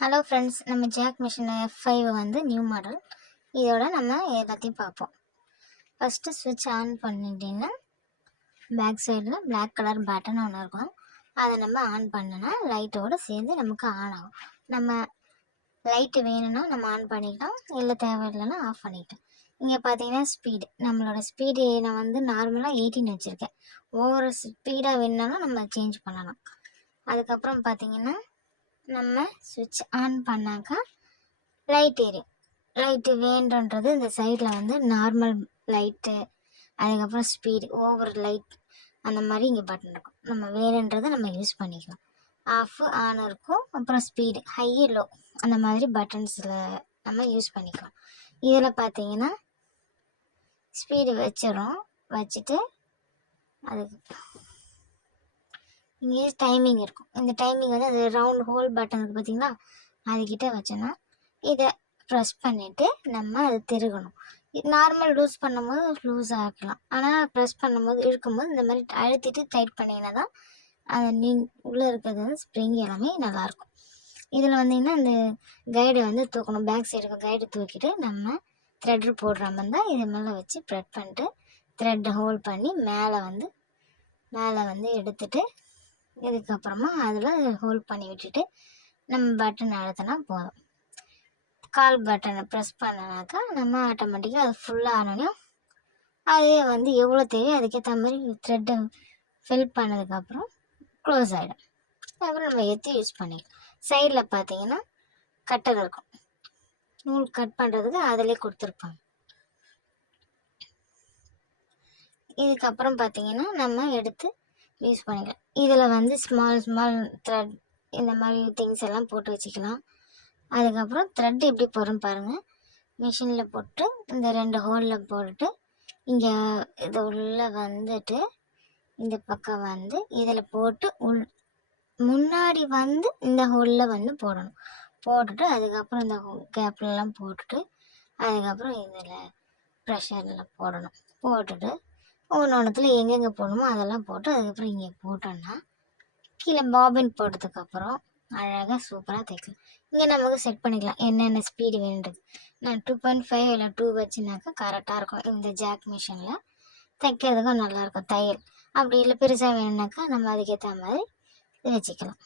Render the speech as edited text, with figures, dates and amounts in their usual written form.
Hello friends, நம்ம jack machine F5 வந்து new model. இதோட நம்ம எல்லாத்தையும் பார்ப்போம். ஃபஸ்ட்டு ஸ்விட்ச் ஆன் பண்ணிட்டீங்கன்னா பேக் சைடில் பிளாக் கலர் பட்டன் ஒன்று இருக்கும். அதை நம்ம ஆன் பண்ணோன்னா லைட்டோடு சேர்ந்து நமக்கு ஆன் ஆகும். நம்ம லைட்டு வேணும்னா நம்ம ஆன் பண்ணிக்கலாம், இல்லை தேவையில்லைன்னா ஆஃப் பண்ணிக்கலாம். இங்கே பார்த்தீங்கன்னா ஸ்பீடு, நம்மளோட ஸ்பீடு நான் வந்து நார்மலாக 18 வச்சுருக்கேன். ஓவர் ஸ்பீடாக வேணுனாலும் நம்ம சேஞ்ச் பண்ணலாம். அதுக்கப்புறம் பார்த்தீங்கன்னா நம்ம சுவிட்ச் ஆன் பண்ணாக்கா லைட் எரியும். லைட்டு வேண்டுன்றது இந்த சைடில் வந்து நார்மல் லைட்டு, அதுக்கப்புறம் ஸ்பீடு, ஓவர் லைட், அந்த மாதிரி இங்கே பட்டன் இருக்கும். நம்ம வேணுன்றதை நம்ம யூஸ் பண்ணிக்கலாம். ஆஃப் ஆன் இருக்கும், அப்புறம் ஸ்பீடு ஹை லோ அந்த மாதிரி பட்டன்ஸில் நம்ம யூஸ் பண்ணிக்கலாம். இதில் பார்த்தீங்கன்னா ஸ்பீடு வச்சுட்டு அதுக்கு இங்கே டைமிங் இருக்கும். இந்த டைமிங் வந்து அது ரவுண்ட் ஹோல் பட்டன் இருக்குது பார்த்தீங்களா, அதுக்கிட்ட வச்சோன்னா இதை ப்ரெஸ் பண்ணிவிட்டு நம்ம அது திருகணும். நார்மல் லூஸ் பண்ணும்போது லூஸ் ஆக்கலாம், ஆனால் ப்ரெஸ் பண்ணும்போது இருக்கும்போது இந்த மாதிரி அழுத்திட்டு டைட் பண்ணிங்கன்னா தான் அது உள்ளே இருக்கிறது வந்து ஸ்ப்ரிங் எல்லாமே நல்லாயிருக்கும். இதில் வந்தீங்கன்னா இந்த கைடை வந்து தூக்கணும். பேக் சைடுக்கு கைடு தூக்கிட்டு நம்ம த்ரெட்டு போடுற மாதிரி தான் இது மேலே வச்சு ப்ரெட் பண்ணிட்டு த்ரெட்டை ஹோல்ட் பண்ணி மேலே வந்து எடுத்துகிட்டு இதுக்கப்புறமா அதில் ஹோல்ட் பண்ணி விட்டுட்டு நம்ம பட்டன் அழுத்தினா போதும். கால் பட்டனை ப்ரெஸ் பண்ணினாக்கா நம்ம ஆட்டோமேட்டிக்காக அது ஃபுல்லாக ஆனோடனையும் அதே வந்து எவ்வளோ தேவையோ அதுக்கேற்ற மாதிரி த்ரெட்டை ஃபில் பண்ணதுக்கப்புறம் க்ளோஸ் ஆகிடும். அப்புறம் நம்ம எடுத்து யூஸ் பண்ணிக்கலாம். சைடில் பார்த்தீங்கன்னா கட்டர் இருக்கும், நூல் கட் பண்ணுறதுக்கு அதிலே கொடுத்துருப்பாங்க. இதுக்கப்புறம் பார்த்தீங்கன்னா நம்ம எடுத்து யூஸ் பண்ணிக்கலாம். இதில் வந்து ஸ்மால் த்ரெட் இந்த மாதிரி திங்ஸ் எல்லாம் போட்டு வச்சுக்கலாம். அதுக்கப்புறம் த்ரெட் எப்படி போடுறோன்னு பாருங்கள். மிஷினில் போட்டு இந்த 2 ஹோலில் போட்டுட்டு இங்கே இது உள்ளே வந்துட்டு இந்த பக்கம் வந்து இதில் போட்டு முன்னாடி வந்து இந்த ஹோலில் வந்து போட்டுட்டு அதுக்கப்புறம் இந்த கேப்லலாம் போட்டுட்டு அதுக்கப்புறம் இதில் ப்ரெஷரில் போட்டுட்டு ஒன்றுத்துல எங்கெங்கே போடணுமோ அதெல்லாம் போட்டு அதுக்கப்புறம் இங்கே போட்டோன்னா கீழே பாபின் போட்டதுக்கப்புறம் அழகாக சூப்பராக தைக்கலாம். இங்கே நமக்கு செட் பண்ணிக்கலாம் என்னென்ன ஸ்பீடு வேணுன்றது. நான் 2.5 இல்லை 2 வச்சுனாக்கா கரெக்டாக இருக்கும். இந்த ஜாக் மிஷினில் தைக்கிறதுக்கும் நல்லாயிருக்கும் தையல். அப்படி இல்லை பெருசாக வேணும்னாக்கா நம்ம அதுக்கேற்ற மாதிரி வச்சுக்கலாம்.